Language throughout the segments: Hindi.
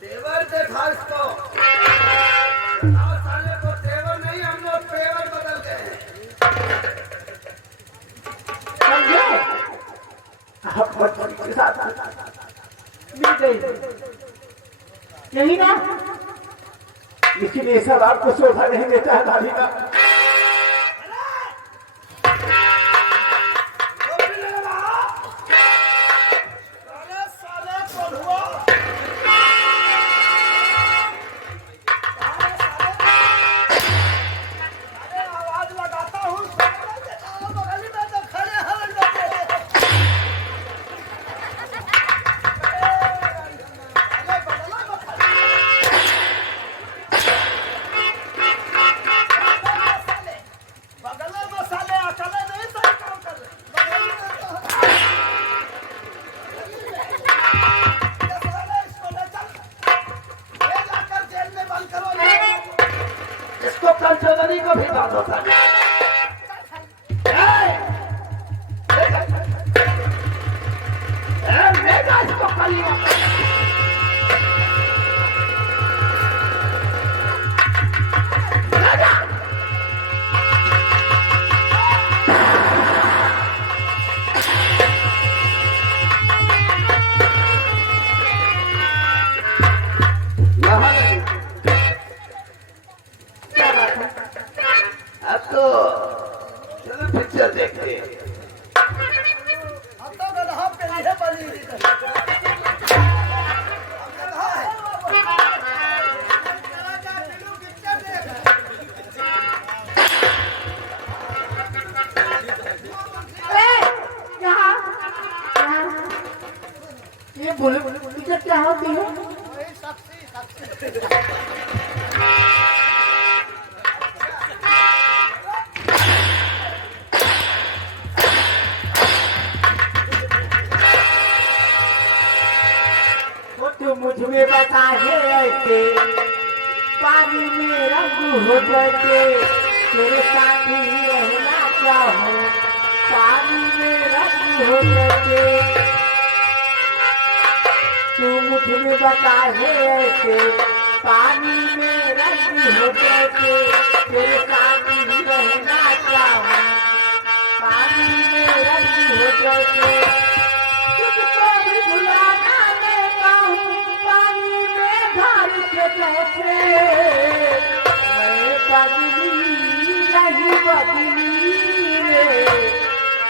तेवर देखा इसको। बताओ साले को तेवर नहीं, हम लोग तेवर बदल गए हैं। समझे? आप बच्चों के साथ मिल गई यही ना, लेकिन ये सब आपको शोभा नहीं देता है भाभी का। इसको कंचनरी को भी बात होता है। मेगा इसको कलिया अब तो चलो पिक्चर देखते हैं। ये बोले टिकट क्या होती है? तो मुझ में बता है ऐसे पानी में रंग हो जाते, तेरे साथ ही रहना चाहूं, पानी में रंग हो जाते। तू मुझ में बता है ऐसे पानी में रंग हो जाते, तेरे साथ ही रहना चाहूं, पानी में रंग हो जाते। तुझको भी भुलाना मैं पाऊं पानी में ढाल के कैसे, मैं बदली नहीं बदली रे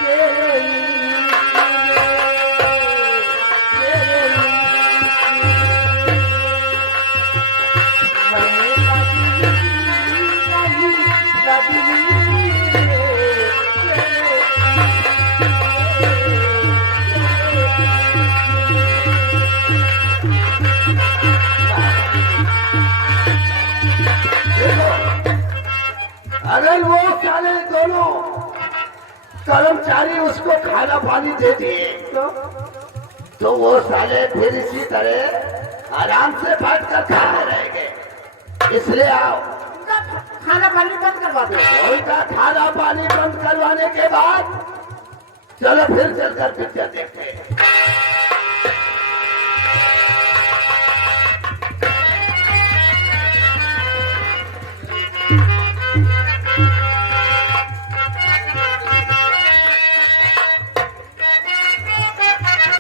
तेरे अगर वो साले दोनों कर्मचारी उसको खाना पानी दे दिए तो वो साले फिर इसी तरह आराम से बैठ कर खाते रहेंगे। इसलिए आओ खाना पानी बंद करवा दो। उनका खाना पानी बंद करवाने के बाद चलो फिर चलकर पिक्चर देखते हैं।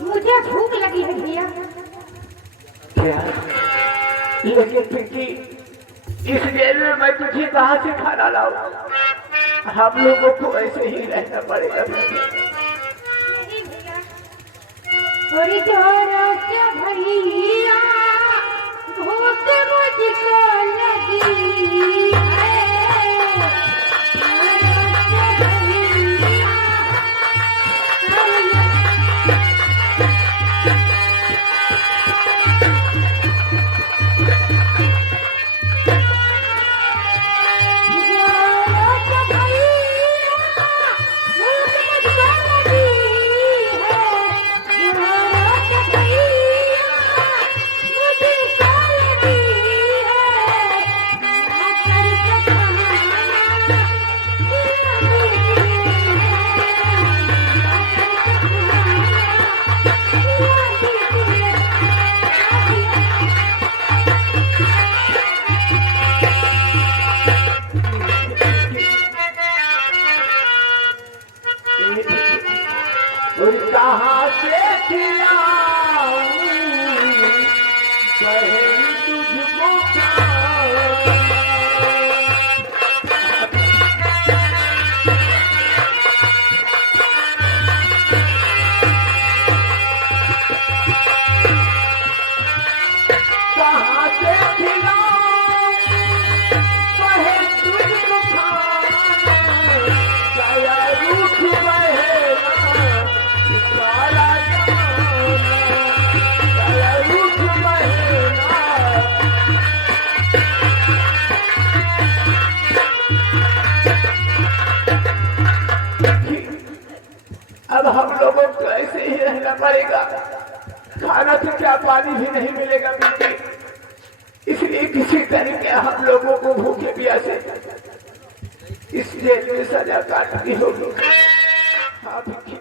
मुझे भूख लगी है भैया। लेकिन पिंकी इस जेल में मैं तुझे कहाँ से खाना लाऊं? हम लोगों को ऐसे ही रहना पड़ेगा। नहीं भैया, थोड़ी जोरों से भैया भूख मुझको लगी है। भूख मुझको लगी है, जोरों से भैया पहली तुझको पाऊं। कहाँ से खिलाऊं कहे तुझको खाना, गया रूठ बहेला सारा जमाना, गया रूठ बहेला। अब हम लोगों को ऐसे ही रहना पड़ेगा, खाना तो क्या पानी भी नहीं मिलेगा बिल्कुल, इसलिए किसी तरीके हम लोगों को भूखे प्यासे इस जेल में सजा काटनी होगी। हाँ भिखी,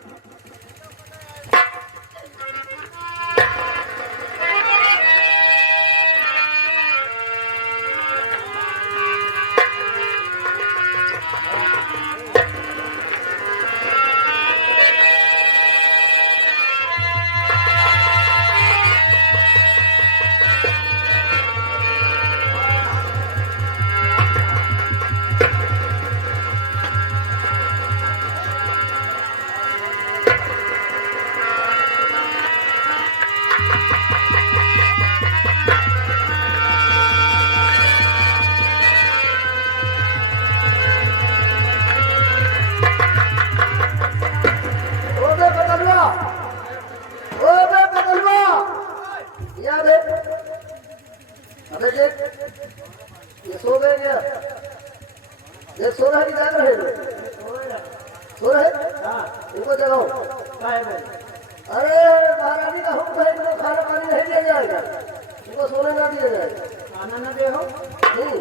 ये सो गए क्या? ये सो रहा है कि जाग रहे हो? सो रहे? इनको जगाओ। अरे महारानी का हुक्म है, इनको खाना पानी नहीं दिया जाएगा, इनको सोने ना दिया जाएगा। खाना न दे हो, नहीं,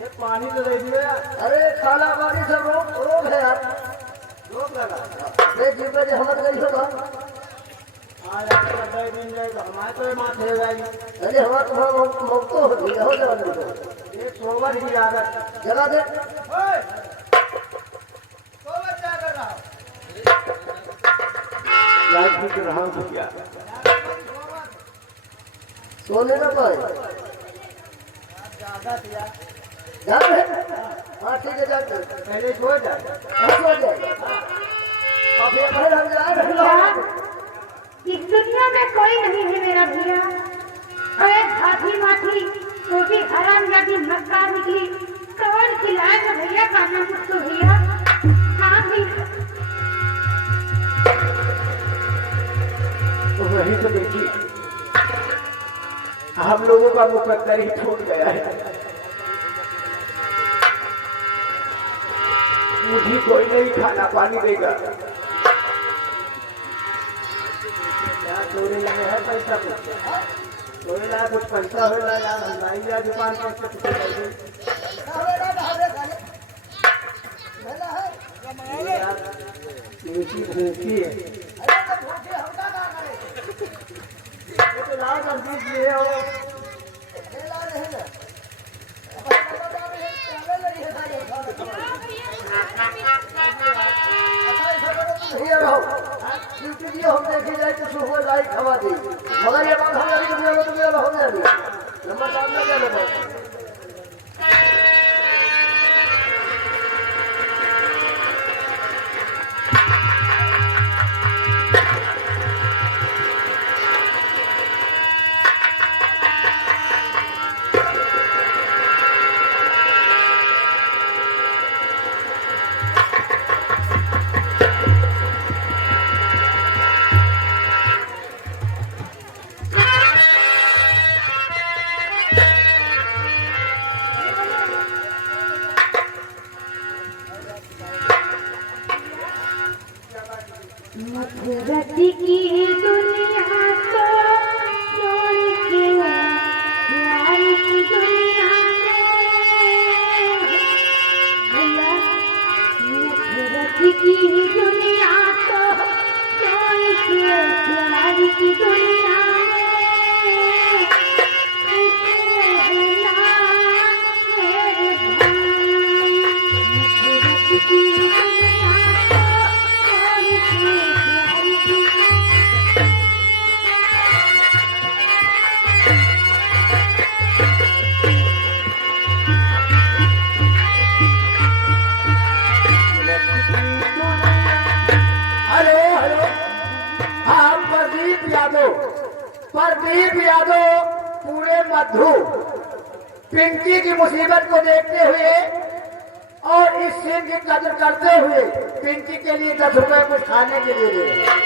ये पानी तो दे दिया। अरे खाना पानी सब रोक है यार, रोक लगा। देख जिस बजे हमत गई होगा, आज आपका 2 दिन जाएगा, हमारे तो माथे हो जाएगी। अरे हमारा तुम्हारा मौत हो गई हो जाएगा। ये सोवर की आदत। जगा दे। याद रहा हूँ क्या? सोने ना पाए जाग रहे? हाँ ठीक है, जाग रहे। पहले सो जाए। सो जाए। अब ये भर हम जा रहे हैं। इस दुनिया में कोई नहीं है मेरा भैया, अरे हाथी माथी वो भी हराम जाती मक्का निकली, कौन खिलाएगा भैया खाना मुझको भैया? हाँ भी वही तो देखिए, हम लोगों का मुकद्दर ही छूट गया है। मुझे कोई नहीं खाना पानी देगा। क्या चोरी लगे है पैसा कुछ? चोरी लगा कुछ पैसा हो रहा यार, हम नहीं जा दुकान पर से कुछ मीठी भूखी है। तो लाओ जल्दी से हो। हम देखी जाए कुछ हुआ लाइट हवा दी, मगर ये बात हमारी दुनिया में तुम्हें हो जाएगी। नंबर डालना क्या नंबर? प्रदीप यादव पूरे मधु पिंकी की मुसीबत को देखते हुए और इस सीन की कदर करते हुए पिंकी के लिए 10 रुपए कुछ खाने के लिए दे।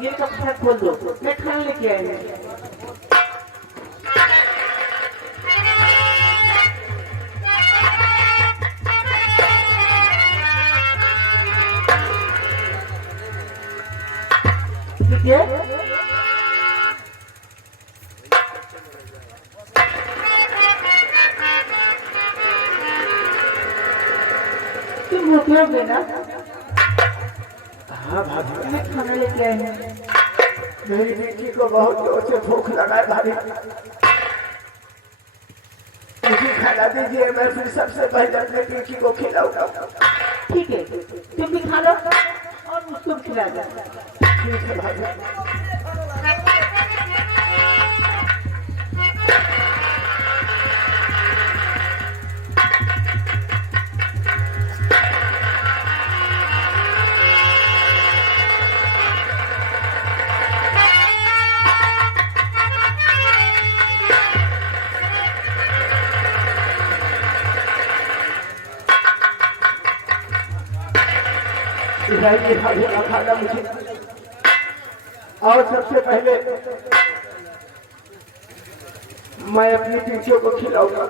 ये कब तक खोल दो, मैं खाना लेके आई हूँ। ठीक है? तुम रुकोगे ना? हाँ भाभी, मैं खाना लेके आई हूँ। मेरी बेटी को बहुत जोर से भूख लगा है भाभी, मुझे खाना दीजिए, मैं फिर सबसे पहले अपने बेटी को खिलाऊंगा। ठीक है, तुम भी खा लो और मुझको भी खिला दो। ठीक है भाभी। खाना मुझे और सबसे पहले मैं अपनी बेटियों को खिलाऊंगा।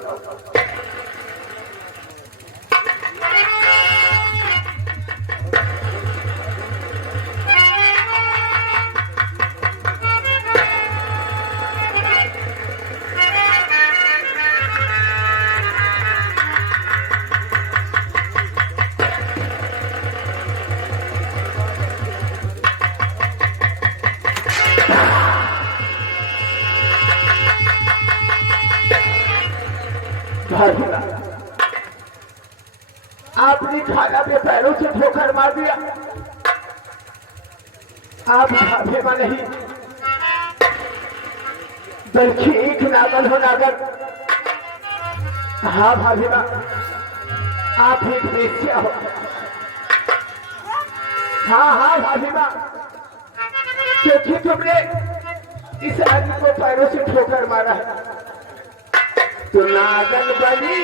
आपने खाना पे पैरों से ठोकर मार दिया, आप भाभे में नहीं बल्कि एक नागल हो नागल। हाँ भाभी माँ, आप एक वेश्या हो। हाँ भाभी माँ, क्योंकि तुमने इस आदमी को पैरों से ठोकर मारा है, तो नागल बनी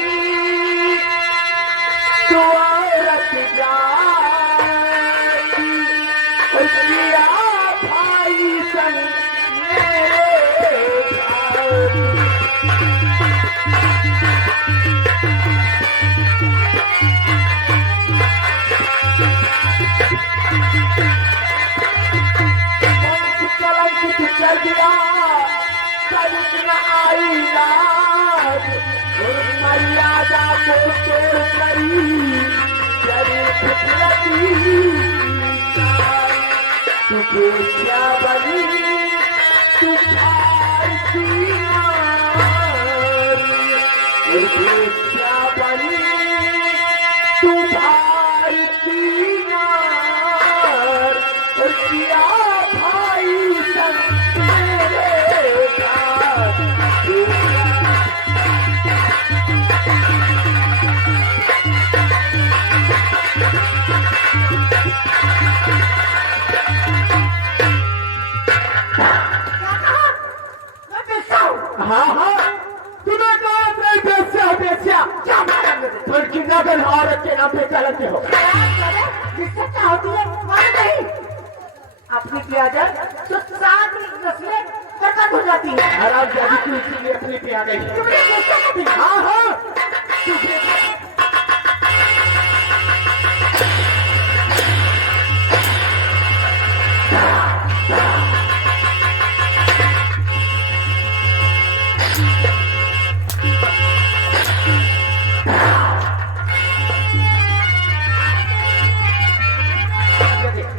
तो औरत जाती उसकिया भाई संग मेरे कलंकित कर दिया कल आई रात मर्यादा को तोड़ करी तुझे क्या बनी तुम्हारी तुझे क्या बनी तुम्हारी और किया भाई संग मेरे साथ। अपनी पिया जाए तो सारी नस्लें खत्म हो जाती है। हराम जाती तू इसीलिए अपनी पे आ गई। तुमने सोचा कभी? हाँ हाँ तुझे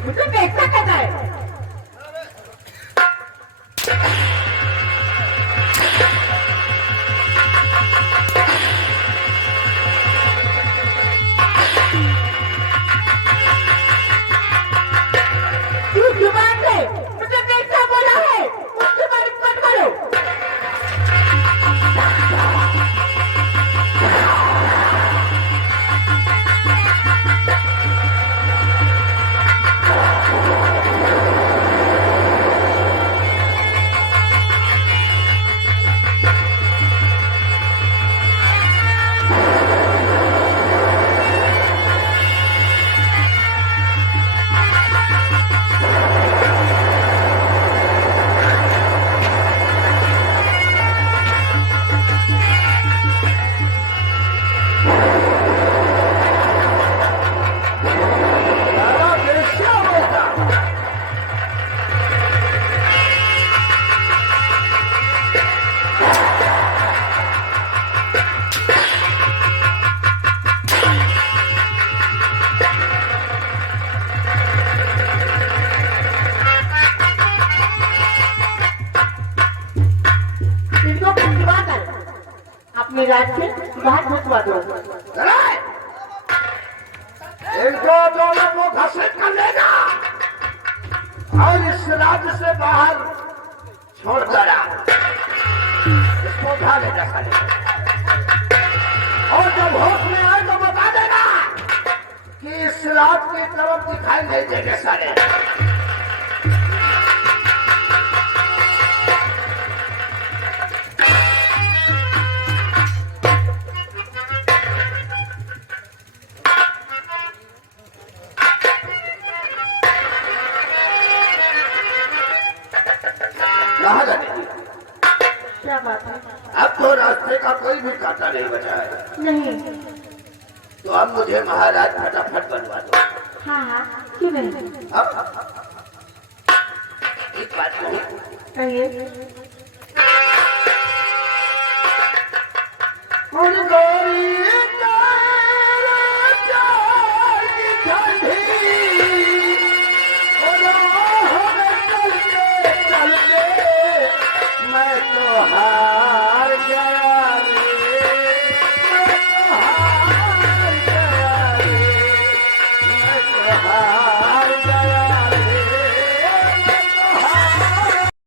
मुझे कैसा कहता है? तू जुबान दे, मुझे कैसा बोला है? उस जुबान बंद करो। इनको प्रतिभा कर अपने राज्य से बाहर भिजवा दो। इनको दोनों को घसीट कर लेगा और इस राज्य से बाहर छोड़ कर आ। इसको उठा लेगा साले और जब होश में आए तो बता देगा कि इस रात की तरफ दिखाई नहीं देंगे साले। कहाँ जाने दी? क्या बात है? अब तो रास्ते का कोई भी कांटा नहीं बचा है। नहीं। तो अब मुझे महाराज फटाफट बनवा दो। हाँ हाँ, क्यों नहीं? अब एक बात कहूं, कहिए। और गोरी